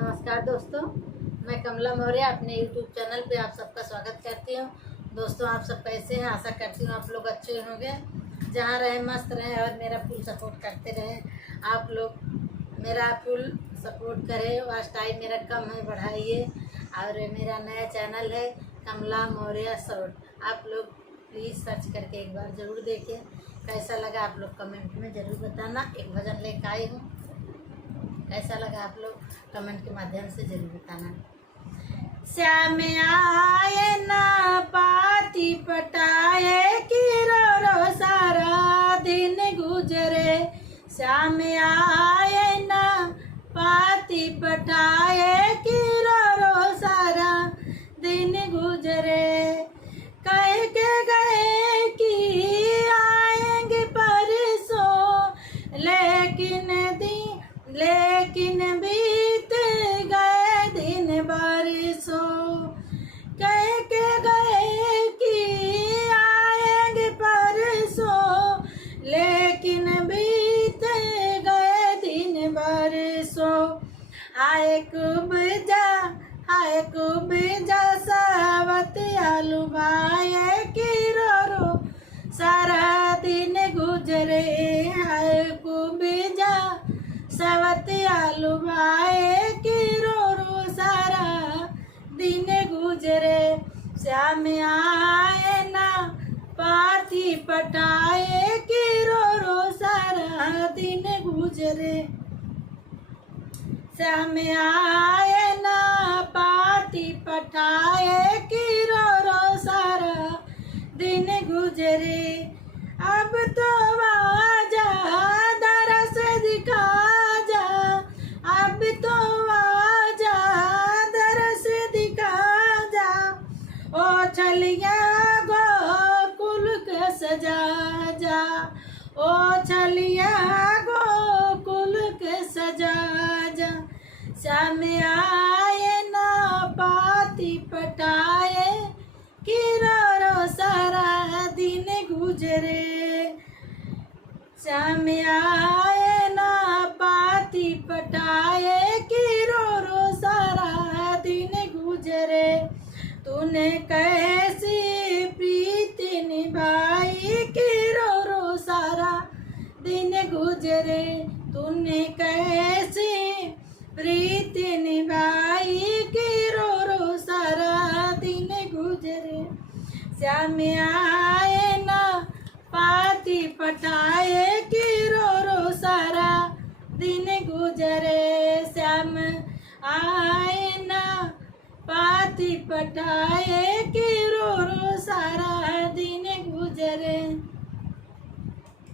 नमस्कार दोस्तों, मैं कमला मौर्य अपने YouTube चैनल पे आप सबका स्वागत करती हूँ। दोस्तों, आप सब कैसे हैं? आशा करती हूँ आप लोग अच्छे होंगे, जहाँ रहे मस्त रहें और मेरा फुल सपोर्ट करते रहें। आप लोग मेरा फुल सपोर्ट करें, वॉच टाइम मेरा कम है, बढ़ाइए। और मेरा नया चैनल है कमला मौर्य शॉर्ट, आप लोग प्लीज़ सर्च करके एक बार ज़रूर देखें। कैसा लगा आप लोग कमेंट में ज़रूर बताना। एक भजन लेकर आई हूँ, कैसा लगा आप लोग कमेंट के माध्यम से जरूर बताना। श्याम आए ना पाती पटाए कि रो सारा दिन गुजरे। श्याम आए ना पाती पटाए कि रो सारा दिन गुजरे। कह के गए कि आएंगे परसों, लेकिन बीत गए दिन बरसों। कह के गए कि आएंगे परसों, लेकिन बीत गए दिन बरसों। हाय खूब जा सावत आलू भाई कि रो सारा दिन गुजरे। हाय खूब जा सवत आलू भाई कि रो सारा दिन गुजरे। श्याम आए ना पाती पटाए कि रो सारा दिन गुजरे। श्याम आए ना पाती पटाए कि रो सारा दिन गुजरे। अब तो आजा दरस दिखा जा, अब तो आजा दरस दिखा जा। ओ छलिया गोकुल के सजा जा, ओ छलिया गोकुल के सजा जा। श्याम आए ना पाती पटाए कि रो सारा दिन गुजरे। श्याम आए ना पाती पटाए कि रो सारा दिन गुजरे। तूने कैसी प्रीति निभाई कि रो सारा दिन गुजरे। तूने कैसी प्रीति निभाई कि रो सारा दिन गुजरे। श्याम आए ना पाती पटाए कि रो सारा दिन गुजरे। श्याम आए ना पाती पटाए कि